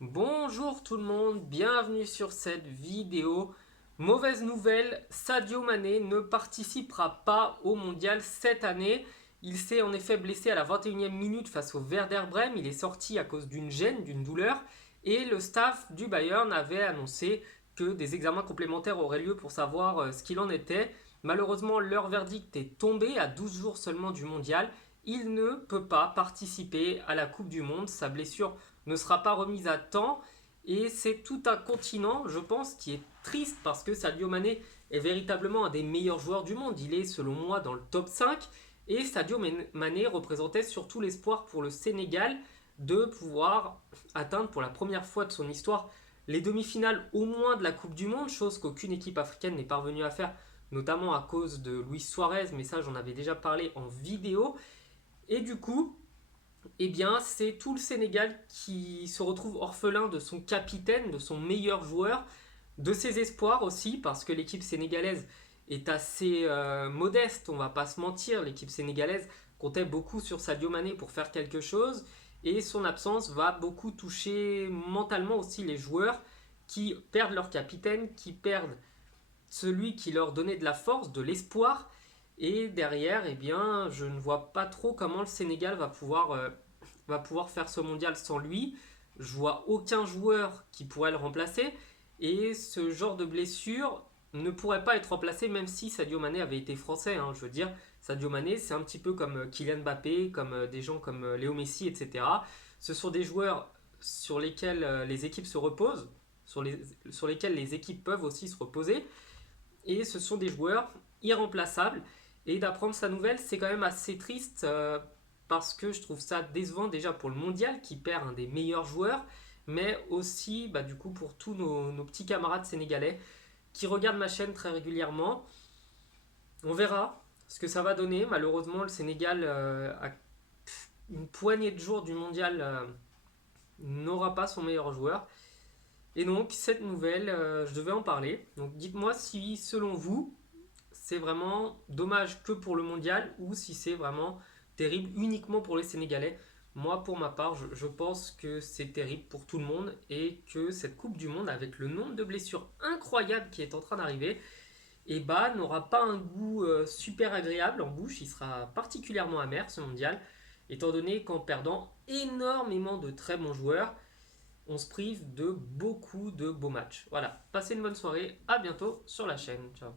Bonjour tout le monde, bienvenue sur cette vidéo. Mauvaise nouvelle, Sadio Mané ne participera pas au mondial cette année. Il s'est en effet blessé à la 21e minute face au Werder Brême. Il est sorti à cause d'une gêne, d'une douleur. Et le staff du Bayern avait annoncé que des examens complémentaires auraient lieu pour savoir ce qu'il en était. Malheureusement, leur verdict est tombé à 12 jours seulement du mondial. Il ne peut pas participer à la Coupe du Monde. Sa blessure ne sera pas remise à temps. Et c'est tout un continent, je pense, qui est triste parce que Sadio Mané est véritablement un des meilleurs joueurs du monde. Il est, selon moi, dans le top 5. Et Sadio Mané représentait surtout l'espoir pour le Sénégal de pouvoir atteindre pour la première fois de son histoire les demi-finales au moins de la Coupe du Monde, chose qu'aucune équipe africaine n'est parvenue à faire, notamment à cause de Luis Suarez, mais ça j'en avais déjà parlé en vidéo. Et du coup, eh bien, c'est tout le Sénégal qui se retrouve orphelin de son capitaine, de son meilleur joueur, de ses espoirs aussi, parce que l'équipe sénégalaise est assez modeste, on va pas se mentir. L'équipe sénégalaise comptait beaucoup sur Sadio Mané pour faire quelque chose, et son absence va beaucoup toucher mentalement aussi les joueurs qui perdent leur capitaine, qui perdent celui qui leur donnait de la force, de l'espoir. Et derrière, eh bien, je ne vois pas trop comment le Sénégal va pouvoir faire ce mondial sans lui. Je vois aucun joueur qui pourrait le remplacer. Et ce genre de blessure ne pourrait pas être remplacé même si Sadio Mané avait été français, hein. Je veux dire, Sadio Mané, c'est un petit peu comme Kylian Mbappé, comme des gens comme Léo Messi, etc. Ce sont des joueurs sur lesquels les équipes se reposent, sur lesquels les équipes peuvent aussi se reposer. Et ce sont des joueurs irremplaçables. Et d'apprendre sa nouvelle, c'est quand même assez triste parce que je trouve ça décevant déjà pour le mondial qui perd un des meilleurs joueurs, mais aussi du coup pour tous nos petits camarades sénégalais qui regardent ma chaîne très régulièrement. On verra ce que ça va donner. Malheureusement, le Sénégal, à une poignée de jours du mondial, n'aura pas son meilleur joueur. Et donc, cette nouvelle, je devais en parler. Donc, dites-moi si, selon vous, c'est vraiment dommage que pour le mondial ou si c'est vraiment terrible uniquement pour les Sénégalais. Moi, pour ma part, je pense que c'est terrible pour tout le monde et que cette Coupe du Monde, avec le nombre de blessures incroyables qui est en train d'arriver, n'aura pas un goût super agréable en bouche. Il sera particulièrement amer ce mondial, étant donné qu'en perdant énormément de très bons joueurs, on se prive de beaucoup de beaux matchs. Voilà, passez une bonne soirée, à bientôt sur la chaîne. Ciao.